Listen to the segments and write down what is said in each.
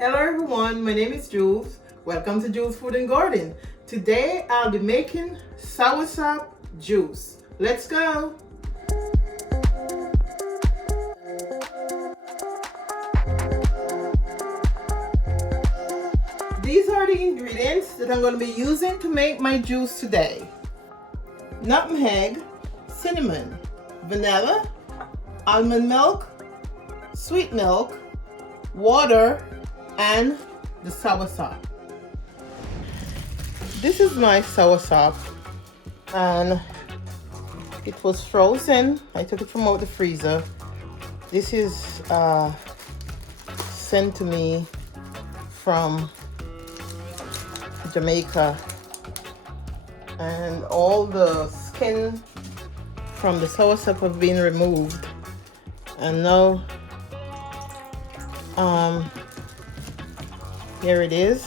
Hello everyone, my name is Jules. Welcome to Jules Food and Garden. Today I'll be making soursop juice. Let's go! These are the ingredients that I'm going to be using to make my juice today. Nutmeg, cinnamon, vanilla, almond milk, sweet milk, water, and the soursop. This is my soursop and it was frozen. I took it from out the freezer. This is sent to me from Jamaica, and all the skin from the soursop have been removed, and now here it is.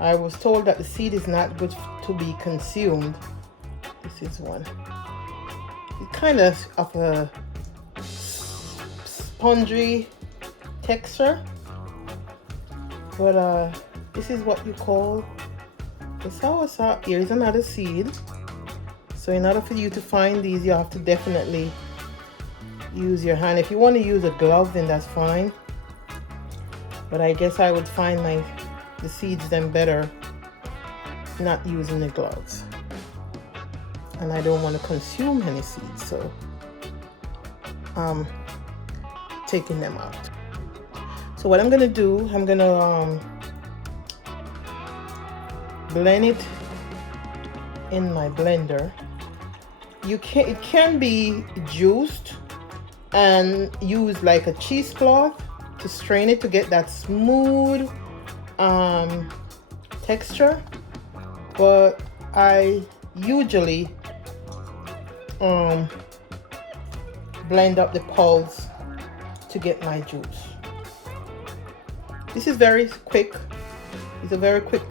I was told that the seed is not good to be consumed. This is one. It's kind of a spongy texture, but this is what you call the soursop. Here is another seed. So in order for you to find these, you have to definitely use your hand. If you want to use a glove, then that's fine, but I guess I would find the seeds then better not using the gloves, and I don't want to consume any seeds, so taking them out. So what I'm gonna do, I'm gonna blend it in my blender. It can be juiced and use like a cheesecloth to strain it to get that smooth texture, but I usually blend up the pulps to get my juice. This is very quick. It's a very quick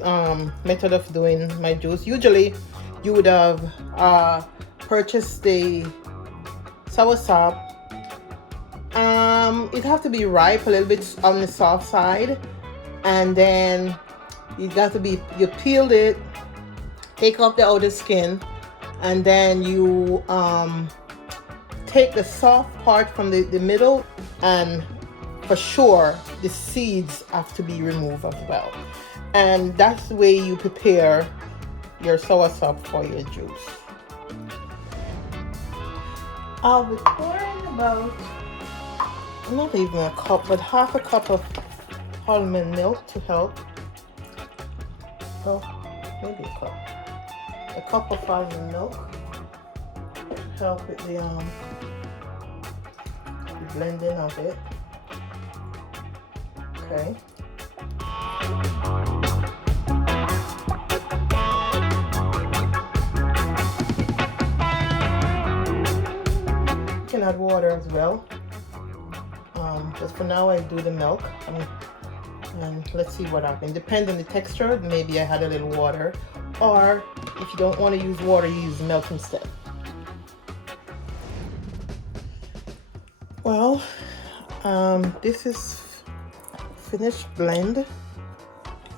method of doing my juice. Usually you would have purchased the soursop. It have to be ripe, a little bit on the soft side, and then you peeled it, take off the outer skin, and then you take the soft part from the middle, and for sure the seeds have to be removed as well. And that's the way you prepare your soursop for your juice. I'll be pouring about, not even a cup, but half a cup of almond milk to help. Oh, maybe a cup. A cup of almond milk to help with the blending of it. Okay. You can add water as well. Just for now I do the milk, and let's see what happens. Depending on the texture, maybe I had a little water, or if you don't want to use water, you use milk instead. Well, this is finished blend.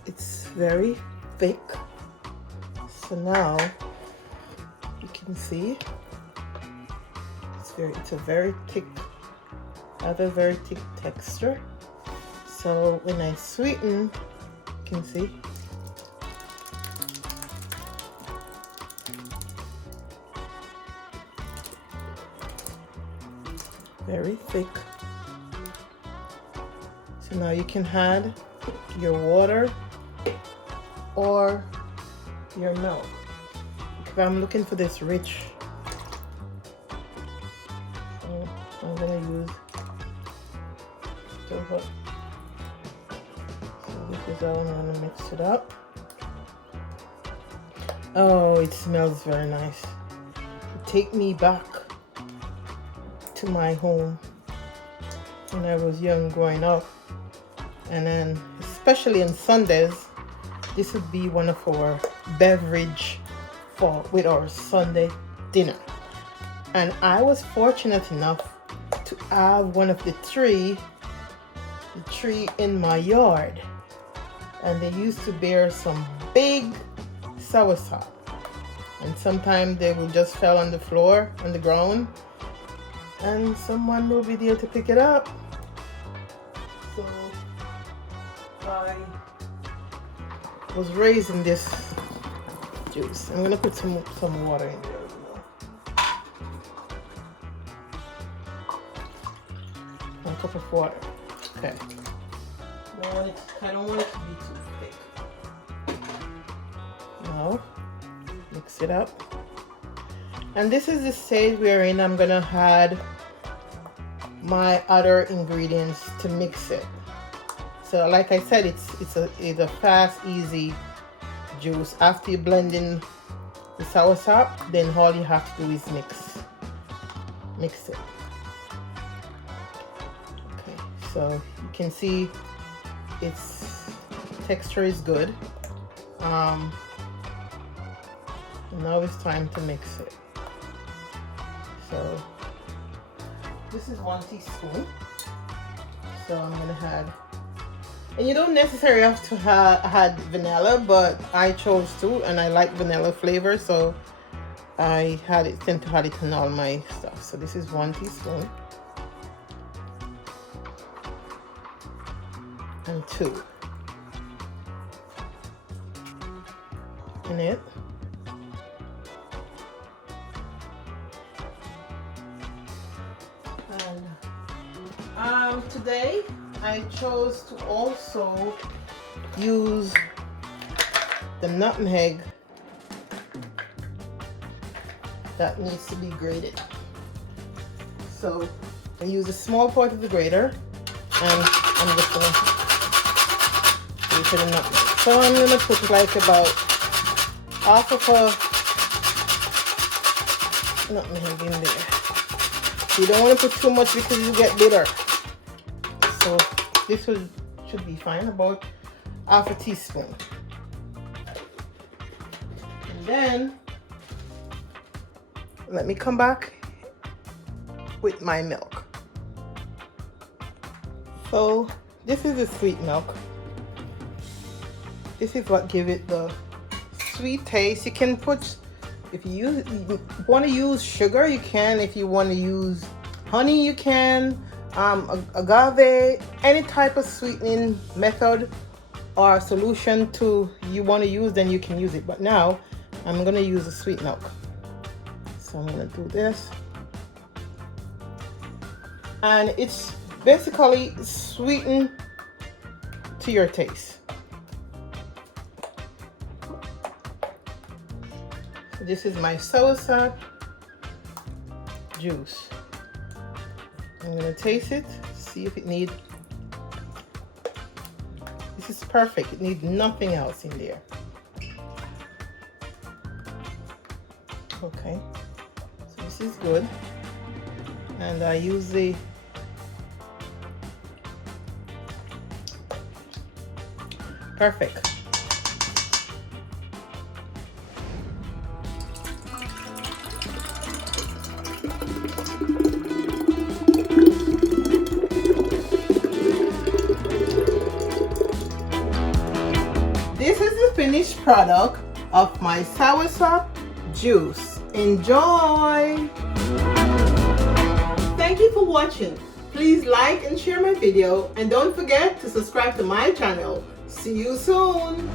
It's very thick, so now you can see it's a very thick, have a very thick texture. So when I sweeten, you can see very thick. So now you can add your water or your milk. If I'm looking for this rich, so I'm gonna use silver. So this is how I'm gonna mix it up. Oh, it smells very nice. Take me back to my home when I was young growing up, and then especially on Sundays, this would be one of our beverage with our Sunday dinner. And I was fortunate enough to have one of the tree in my yard, and they used to bear some big soursop, and sometimes they will just fell on the floor, on the ground, and someone will be there to pick it up. So I was raising this juice. I'm gonna put some water in there. 1 cup of water. Okay. I don't want it to be too thick. Now, mix it up. And this is the stage wherein I'm gonna add my other ingredients to mix it. So like I said, it's a fast, easy juice. After you blend in the soursop, then all you have to do is mix it. Okay, so you can see its texture is good. Now it's time to mix it. So this is 1 teaspoon. So I'm gonna add, and you don't necessarily have to add vanilla, but I chose to, and I like vanilla flavor, so I tend to add it in all my stuff. So this is 1 teaspoon. And 2 in it. And today I chose to also use the nutmeg that needs to be grated. So I use a small part of the grater, and I'm just gonna grate the nutmeg. So I'm gonna put like about half of a nutmeg in there. You don't want to put too much because you get bitter. So this should be fine, about half a teaspoon. And then let me come back with my milk. So this is the sweet milk. This is what gives it the sweet taste. You can put, if you want to use sugar, you can. If you want to use honey, you can. Agave, any type of sweetening method or solution you want to use, then you can use it. But now I'm going to use the sweet milk. So I'm going to do this. And it's basically sweetened to your taste. So this is my Soursop juice. I'm going to taste it, see if it needs. This is perfect. It needs nothing else in there. Okay, so this is good. And I use the perfect. This is the finished product of my Soursop juice. Enjoy! Thank you for watching. Please like and share my video, and don't forget to subscribe to my channel. See you soon!